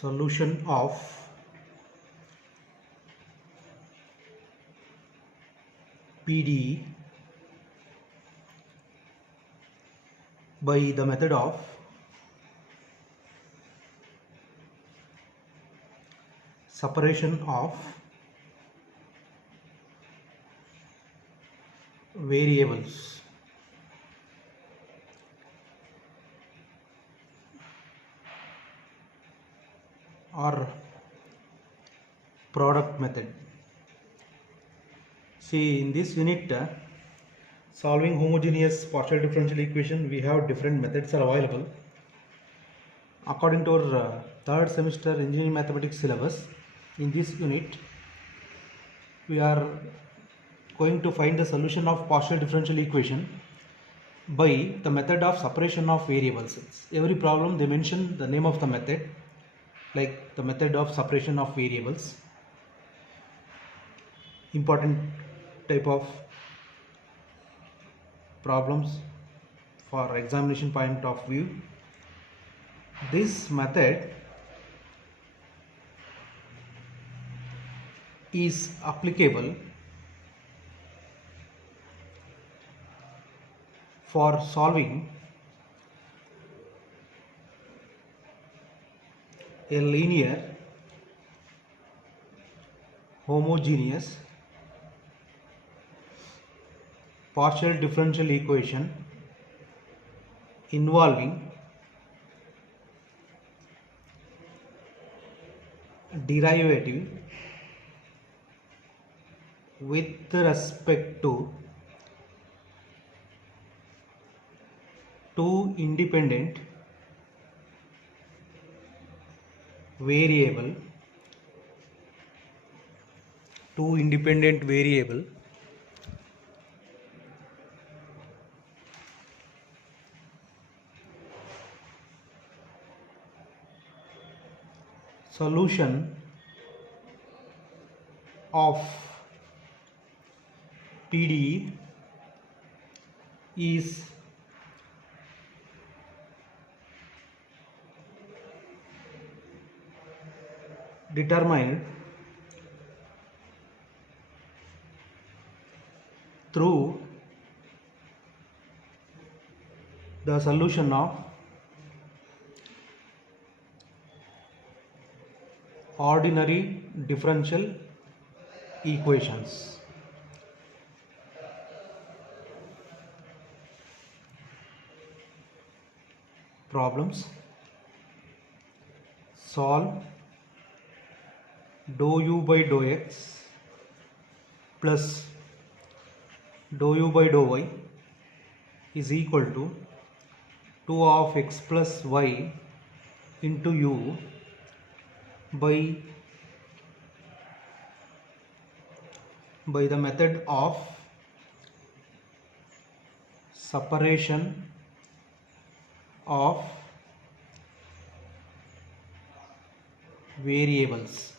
solution of PDE by the method of separation of variables. Or product method. See, in this unit, solving homogeneous partial differential equation, we have different methods are available. According to our third semester engineering mathematics syllabus, in this unit, we are going to find the solution of partial differential equation by the method of separation of variables. Every problem they mention the name of the method, like the method of separation of variables. Important type of problems for examination point of view. This method is applicable for solving a linear homogeneous partial differential equation involving derivative with respect to two independent variable solution of PDE is determined through the solution of ordinary differential equations. Problems: solve dou u by dou x plus dou u by dou y is equal to 2 of x plus y into u by the method of separation of variables.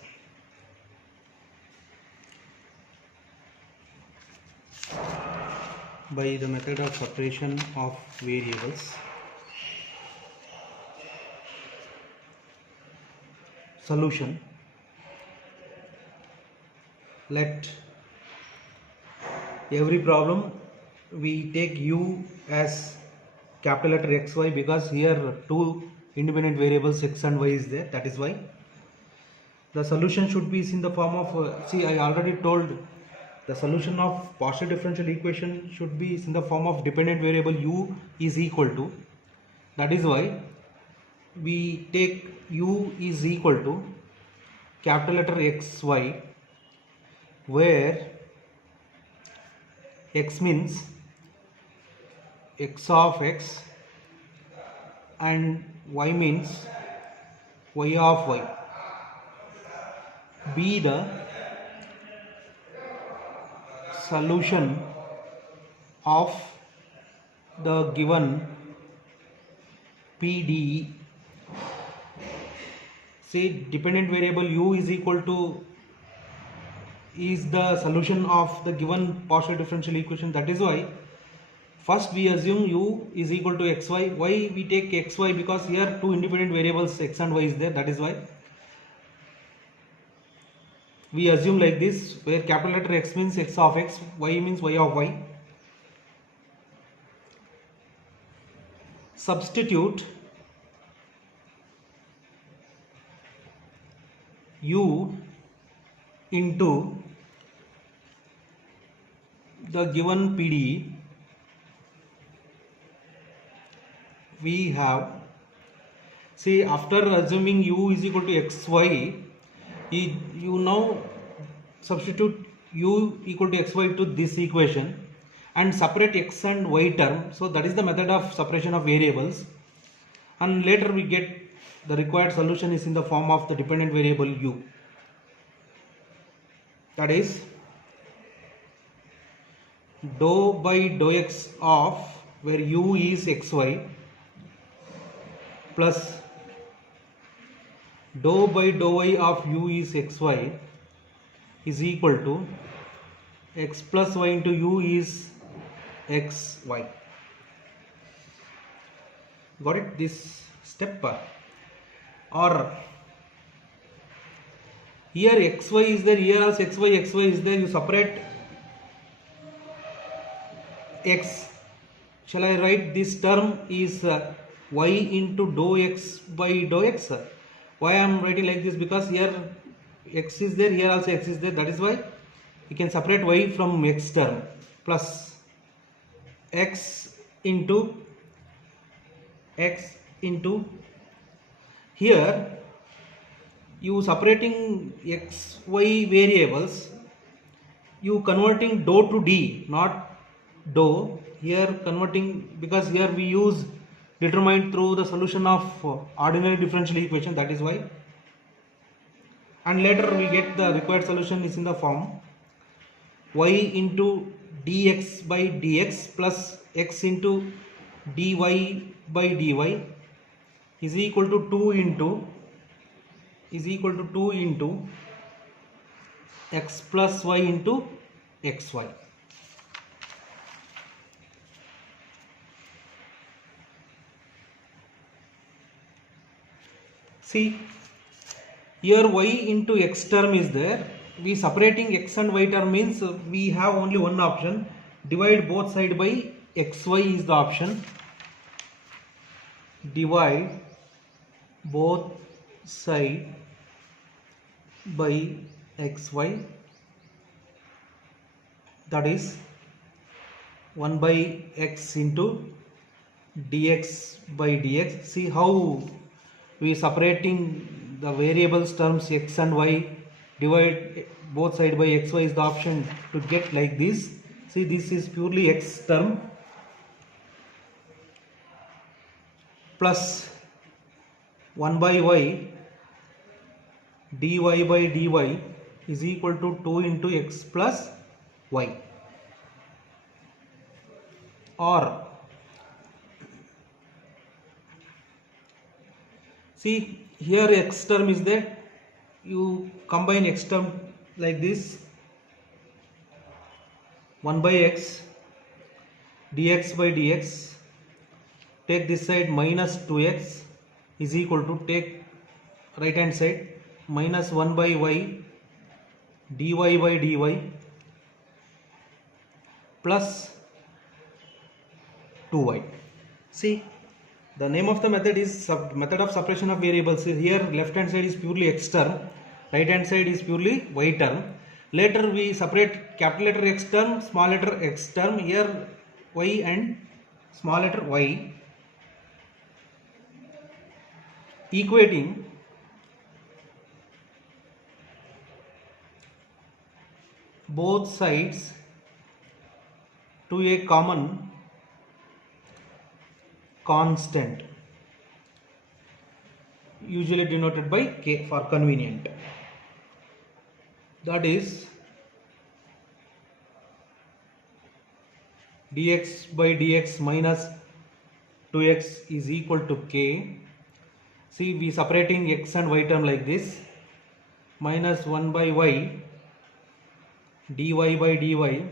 By the method of separation of variables. Solution: let every problem we take u as capital letter xy, because here two independent variables x and y is there, that is why. The solution should be in the form of see, I already told the solution of partial differential equation should be in the form of dependent variable u is equal to, that is why we take u is equal to capital letter xy, where x means x of x and y means y of y, be the solution of the given PDE. See, dependent variable u is equal to is the solution of the given partial differential equation. That is why first we assume u is equal to xy. Why we take xy? Because here two independent variables x and y is there. That is why we assume like this, where capital letter X means X of X, Y means Y of Y. Substitute U into the given PDE. We have, see, after assuming U is equal to XY, you now substitute U equal to XY to this equation and separate X and Y term. So that is the method of separation of variables, and later we get the required solution is in the form of the dependent variable U. That is dou by dou X of, where U is XY, plus dou by dou Y of U is XY is equal to X plus Y into U is XY. Got it? This step. Or here XY is there, here also XY is there, you separate X. Shall I write this term is Y into dou X by dou X? Why I am writing like this? Because here X is there, here also X is there, that is why you can separate Y from X term, plus X into here you separating X, Y variables, you converting dou to D, not dou. Here converting, because here we use determined through the solution of ordinary differential equation, that is why. And later we get the required solution is in the form Y into dx by dx plus X into dy by dy is equal to 2 into X plus Y into XY. See, here Y into X term is there. We separating X and Y term means we have only one option. Divide both side by XY is the option. Divide both side by XY, that is 1 by X into dx by dx. See how we separating the variables terms X and Y, divide both side by XY is the option to get like this. See, this is purely X term plus 1 by Y dy by dy is equal to 2 into X plus Y. Or see, here X term is there, you combine X term like this, 1 by X dx by dx, take this side minus 2x is equal to, take right hand side, minus 1 by Y dy by dy plus 2y. See, the name of the method is method of separation of variables. Here left hand side is purely X term, right hand side is purely Y term. Later we separate capital letter X term, small letter X term, here Y and small letter Y, equating both sides to a common constant, usually denoted by K for convenient. That is dx by dx minus 2x is equal to K. See, we separating X and Y term like this, minus 1 by Y dy by dy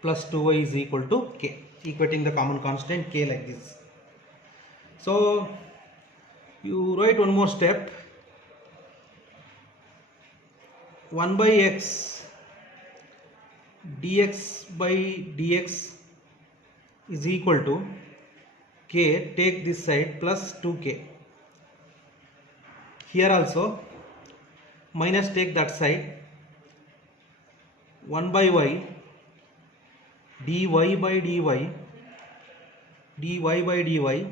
plus 2y is equal to K, equating the common constant K like this. So you write one more step, 1 by x dx by dx is equal to k, take this side, plus 2k. Here also minus, take that side, 1 by y dy by dy by dy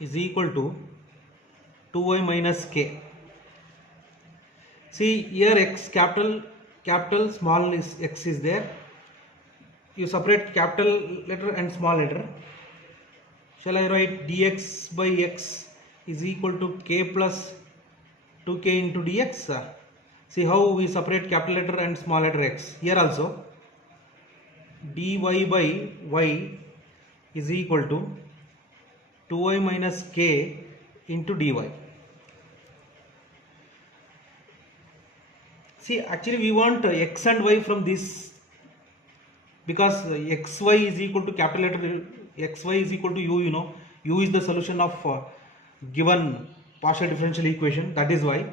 is equal to 2y minus k. See here x capital small is x is there. You separate capital letter and small letter. Shall I write dx by x is equal to k plus 2k into dx? See how we separate capital letter and small letter x. Here also dy by y is equal to 2y minus k into dy. See, actually we want x and y from this, because xy is equal to capital letter, xy is equal to u, you know, u is the solution of given partial differential equation, that is why.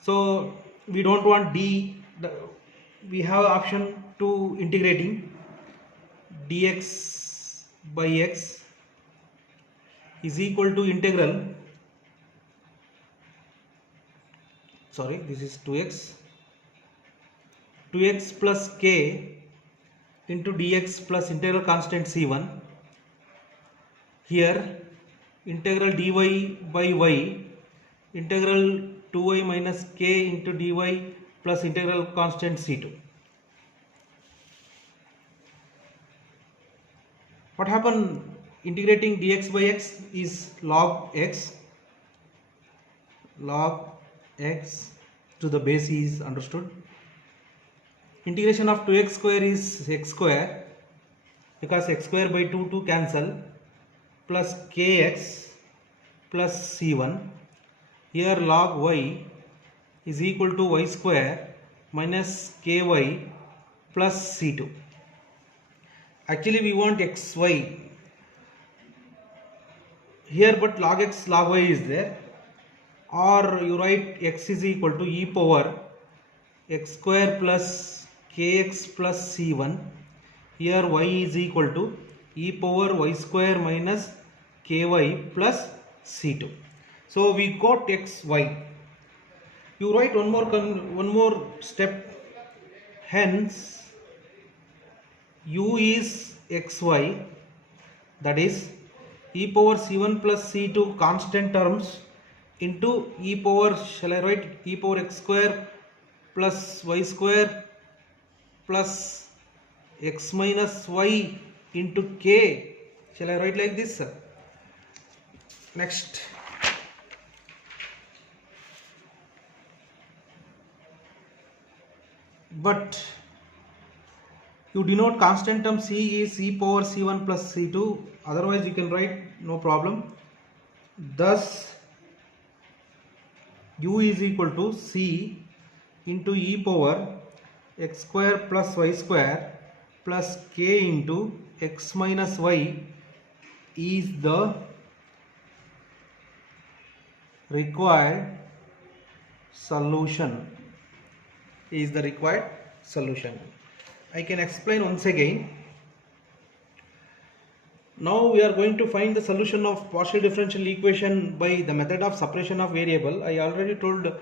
So we don't want d, we have option to integrating dx by x is equal to integral, sorry, this is 2x plus k into dx plus integral constant c1. Here integral dy by y, integral 2y minus k into dy plus integral constant c2. What happened? Integrating dx by x is log x to the base is understood. Integration of 2x square is x square, because x square by 2 cancel, plus kx plus c1. Here log y is equal to y square minus ky plus c2. Actually we want xy here, but log x log y is there, or you write x is equal to e power x square plus kx plus c1. Here y is equal to e power y square minus ky plus c2. So we got xy. You write one more step. Hence u is xy, that is e power c1 plus c2 constant terms into e power, shall I write e power x square plus y square plus x minus y into k. Shall I write like this? Next, but you denote constant term c is e power c1 plus c2, otherwise you can write no problem. Thus u is equal to c into e power x square plus y square plus k into x minus y is the required solution. I can explain once again. Now we are going to find the solution of partial differential equation by the method of separation of variable. I already told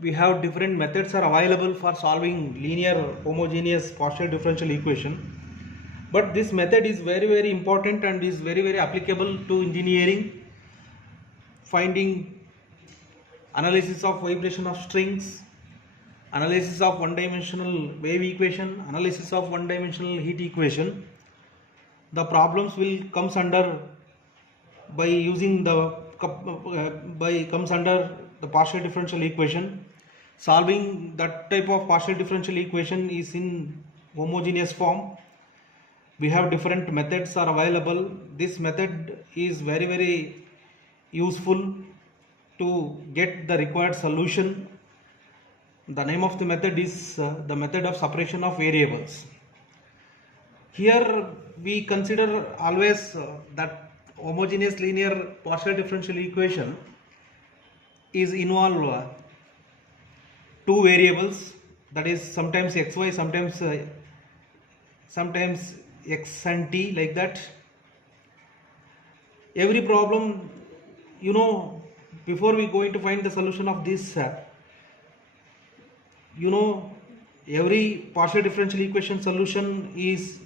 we have different methods are available for solving linear homogeneous partial differential equation, but this method is very important and is very applicable to engineering, finding analysis of vibration of strings, analysis of one-dimensional wave equation, analysis of one-dimensional heat equation. The problems will comes under by using the comes under the partial differential equation. Solving that type of partial differential equation is in homogeneous form. We have different methods are available. This method is very useful to get the required solution. The name of the method is the method of separation of variables. Here we consider always that homogeneous linear partial differential equation is involve two variables, that is sometimes xy, sometimes x and t, like that. Every problem, before we going to find the solution of this, every partial differential equation solution is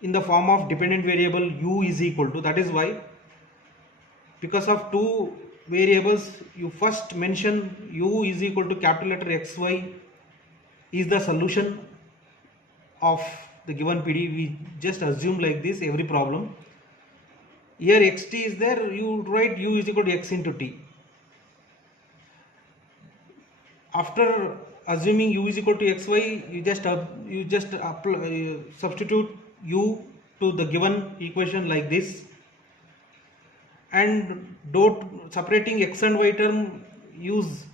in the form of dependent variable u is equal to, that is why, because of two variables, you first mention u is equal to capital letter xy is the solution of the given PD. We just assume like this every problem. Here xt is there, you write u is equal to x into t. After assuming u is equal to xy, you just substitute u to the given equation like this, and separating x and y term use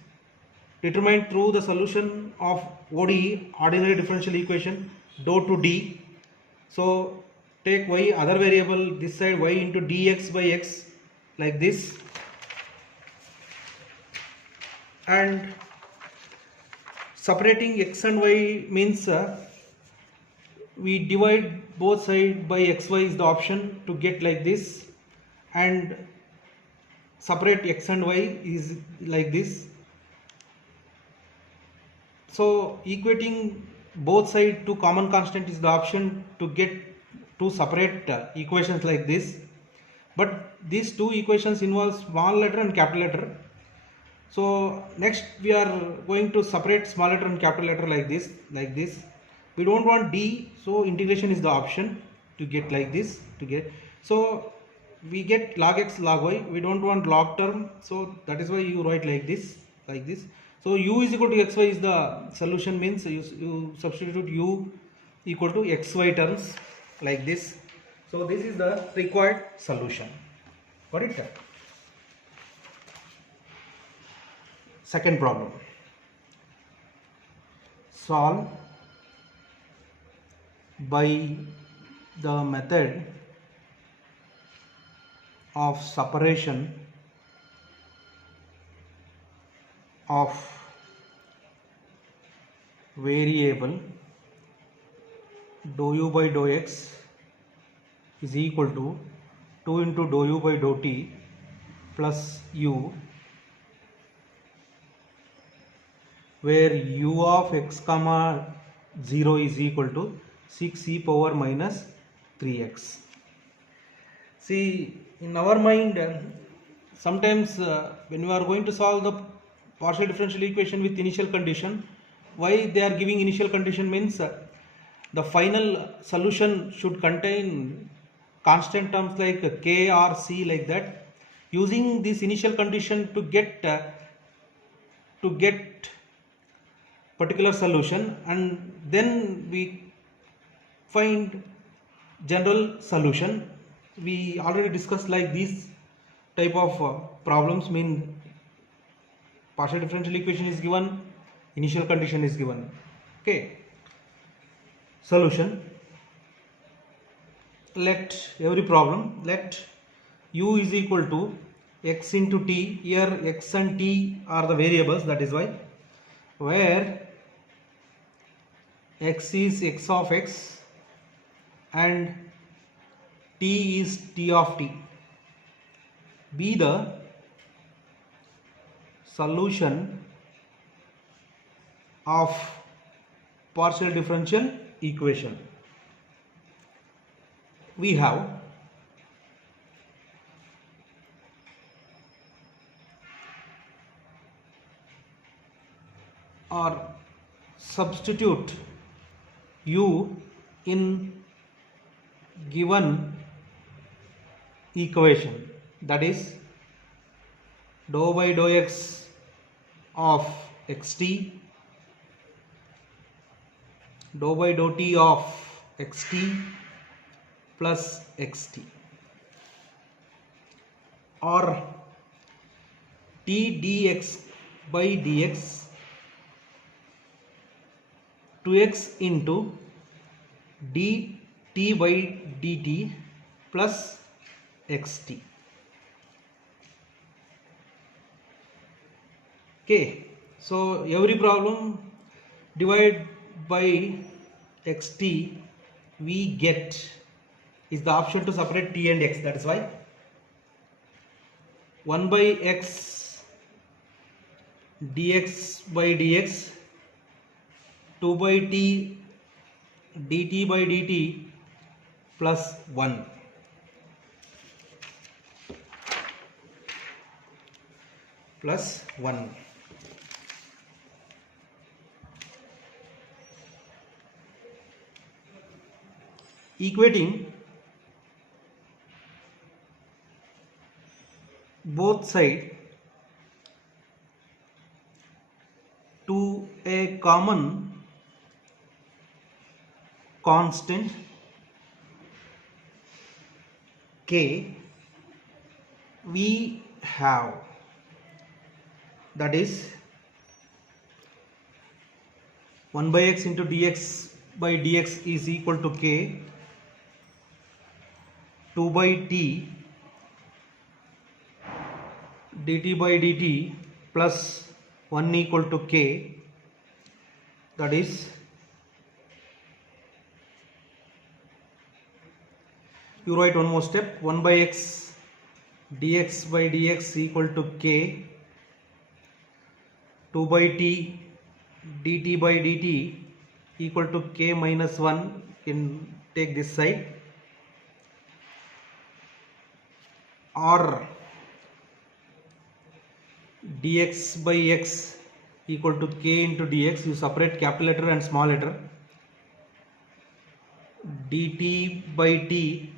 determined through the solution of ODE, ordinary differential equation, dou to d. So take y, other variable this side, y into dx by x, like this, and separating x and y means we divide both sides by xy is the option to get like this, and separate x and y is like this. So equating both sides to common constant is the option to get two separate equations like this. But these two equations involve small letter and capital letter. So next we are going to separate small letter and capital letter like this, We don't want d, so integration is the option to get like this, so we get log x log y. We don't want log term, so that is why you write like this. So u is equal to xy is the solution, means you substitute u equal to xy terms like this. So this is the required solution. Got it? Second problem. Solve by the method of separation of variable dou u by dou x is equal to 2 into dou u by dou t plus u, where u of x comma 0 is equal to 6 e power minus 3x. See, in our mind, sometimes when we are going to solve the partial differential equation with initial condition, why they are giving initial condition means the final solution should contain constant terms like k or c, like that. Using this initial condition to get particular solution, and then we find general solution. We already discussed like these type of problems, mean partial differential equation is given, initial condition is given. Okay, solution. Let every problem, let u is equal to x into t. Here x and t are the variables, that is why, where x is x of x and t is t of t, be the solution of partial differential equation. We have or substitute u in given equation, that is dou by dou x of xt, dou by dou t of xt plus xt, or t dx by dx 2x into dt by dt plus xt. Okay, So every problem divide by xt we get is the option to separate t and x. That is why 1 by x dx by dx, 2 by t dt by dt plus 1 plus 1. Equating both sides to a common constant k, we have, that is 1 by x into dx by dx is equal to k, 2 by t dt by dt plus 1 equal to k, that is you write one more step, 1 by x dx by dx equal to k, 2 by t dt by dt equal to k minus 1, can take this side, or dx by x equal to k into dx, you separate capital letter and small letter, dt by t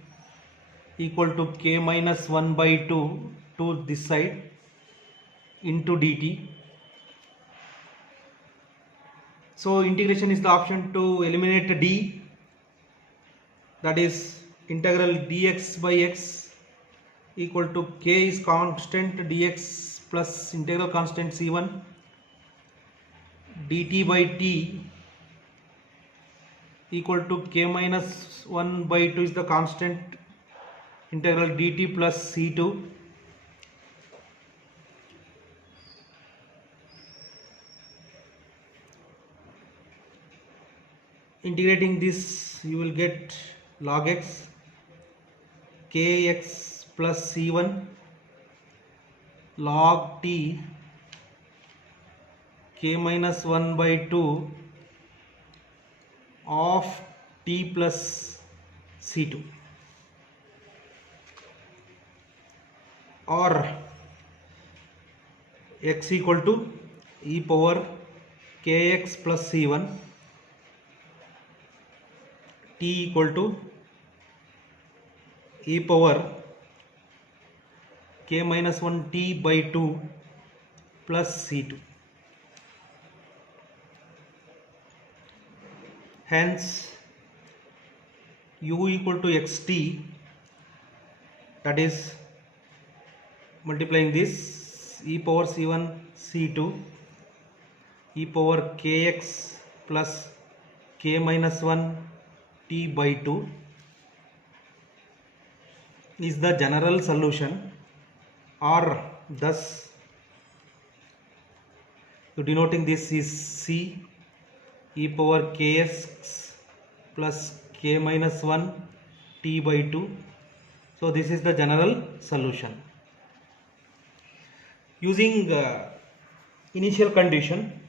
equal to k minus 1 by 2 to this side into dt. So integration is the option to eliminate d, that is integral dx by x equal to k is constant dx plus integral constant c1, dt by t equal to k minus 1 by 2 is the constant integral dt plus c2, integrating this you will get log x kx plus c1 log t k minus 1 by 2 of t plus c2, or x equal to e power kx plus c1, t equal to e power k minus 1 t by 2 plus c2. Hence u equal to xt, that is multiplying this e power c1 c2 e power kx plus k minus 1 t by 2 is the general solution, or thus you denoting this is c e power kx plus k minus 1 t by 2. So this is the general solution. Using initial condition,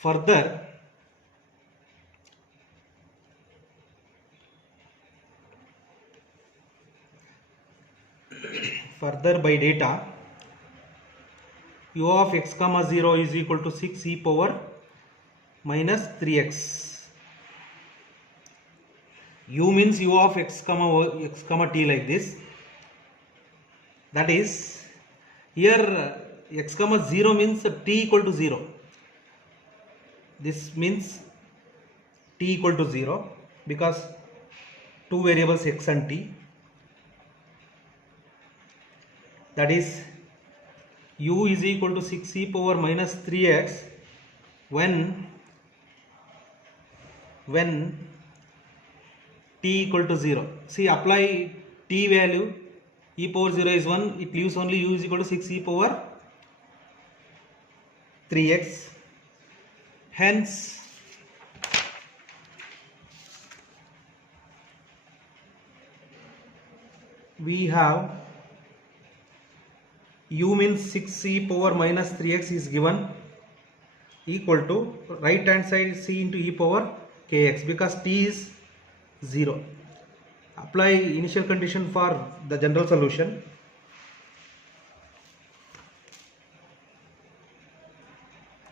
further by data, u of x comma 0 is equal to 6 e power minus 3x. U means u of x comma t like this. That is, here x comma 0 means t equal to 0. This means t equal to 0 because two variables x and t. That is, u is equal to 6 e power minus 3x when t equal to 0. See, apply t value, e power 0 is 1, it leaves only u is equal to 6 e power 3x. Hence we have u means 6c power minus 3x is given equal to right hand side c into e power kx because t is 0. Apply initial condition for the general solution.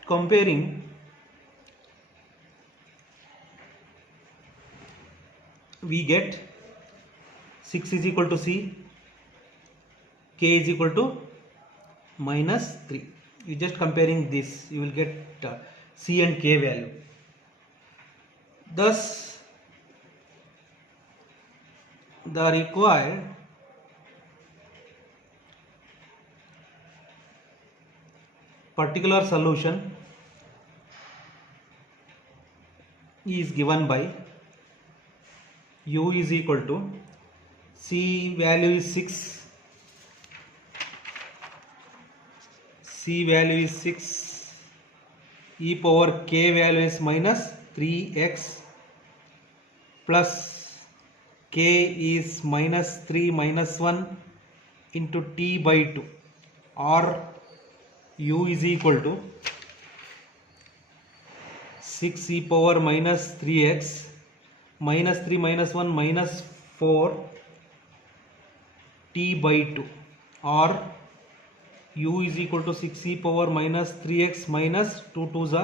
Comparing we get 6 is equal to c, k is equal to minus 3. You just comparing this, you will get c and k value. Thus the required particular solution is given by u is equal to c value is 6, c value is 6, e power k value is minus 3x plus k is minus 3 minus 1 into t by 2, or u is equal to 6 e power minus 3x minus 3 minus 1 minus 4 t by 2, or u is equal to 6 e power minus 3x minus 2 2s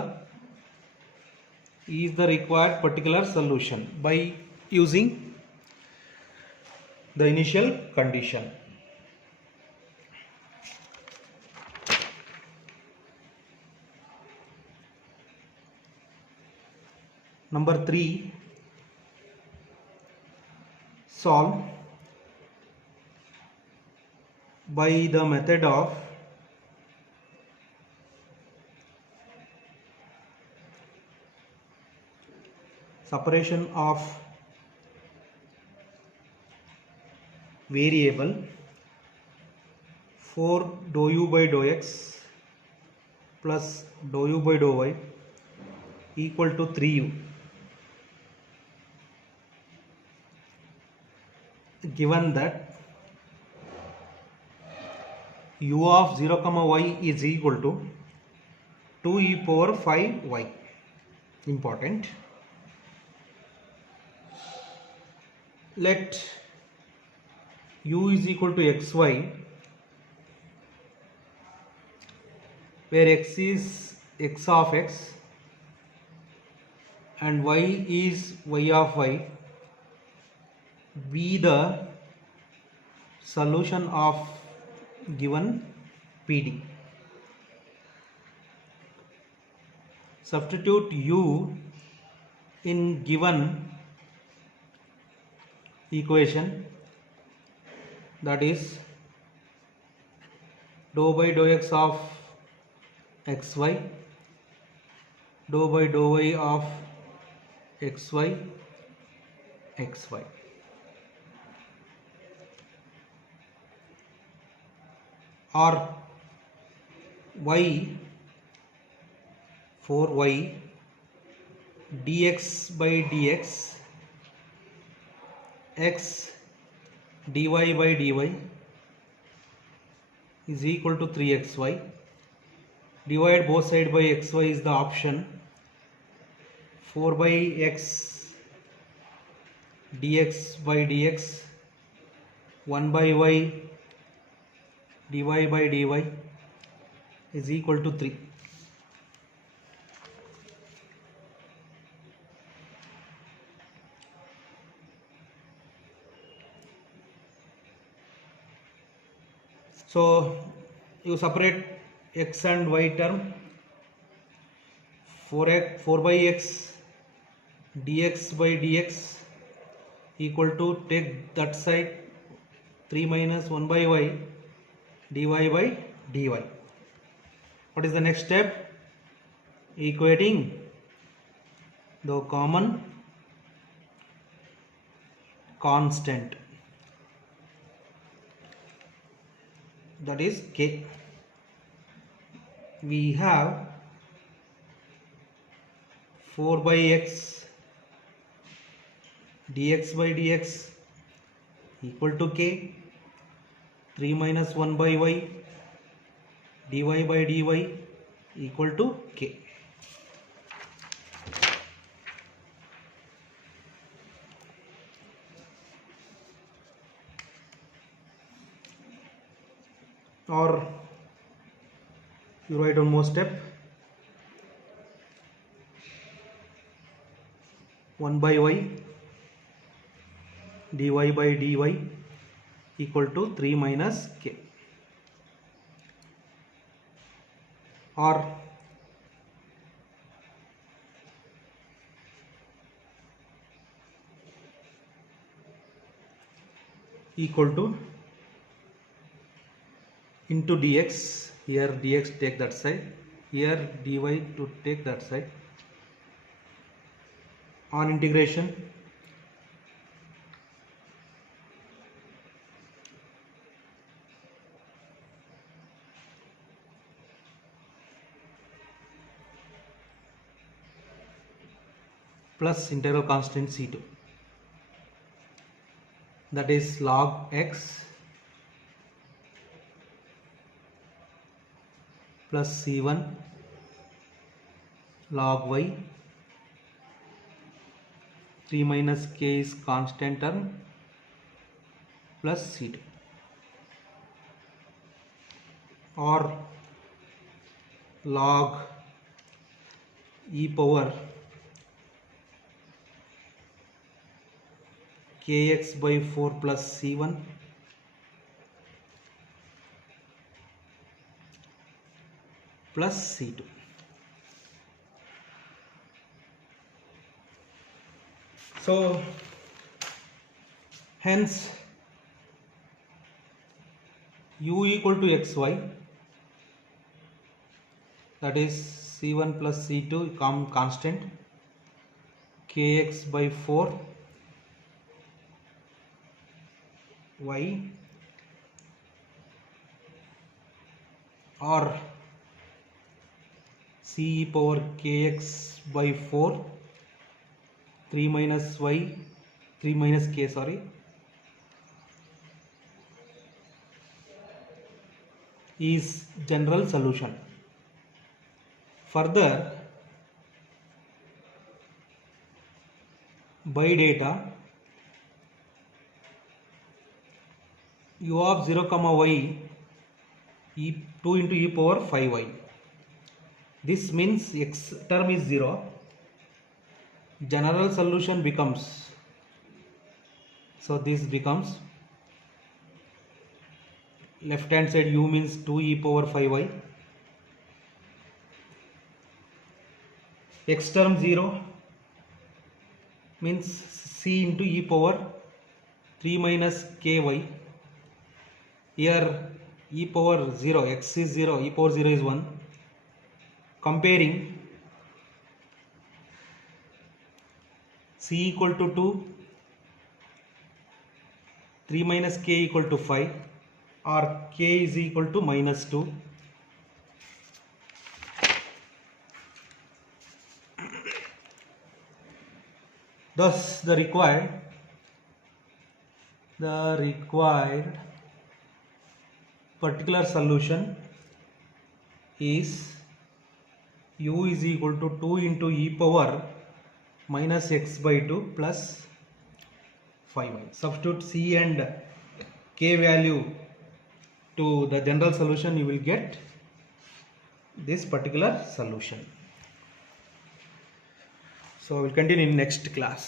is the required particular solution by using the initial condition. Number 3, solve by the method of separation of variable for dou u by dou x plus dou u by dou y equal to 3u, given that u of 0 comma y is equal to 2 e power 5y. Important. Let u is equal to xy, where x is x of x and y is y of y, be the solution of given PD. Substitute u in given equation, that is dou by dou x of xy, dou by dou y of xy, xy. Or y for y dx by dx x dy by dy is equal to 3xy. Divide both sides by xy is the option. 4 by x dx by dx, 1 by y dy by dy is equal to 3. So you separate x and y term. 4 by x dx by dx equal to, take that side, 3 minus 1 by y dy by dy. What is the next step? Equating the common constant, that is k. We have 4 by x dx by dx equal to k, 3 minus 1 by y dy by dy equal to k. Or you write one more step, 1 by y dy by dy equal to 3 minus k. Or equal to into dx, here dx take that side, here dy to take that side, on integration plus integral constant c2, that is log x plus c1 log y, 3 minus k is constant term plus c2, or log e power kx by 4 plus c1 plus c2. So hence u equal to xy, that is c1 plus c2 constant, kx by 4 y, or c e power kx by 4 3 minus y 3 minus k is general solution. Further, by data u of 0 comma y 2 into e power 5y, this means x term is 0, general solution becomes, so this becomes left hand side u means 2 e power 5y, x term 0 means c into e power 3 minus ky, here e power 0, x is 0, e power 0 is 1, comparing c equal to 2, 3 minus k equal to 5, or k is equal to minus 2. Thus the required particular solution is u is equal to 2 into e power minus x by 2 plus 5y. Substitute c and k value to the general solution, you will get this particular solution. So we will continue in next class.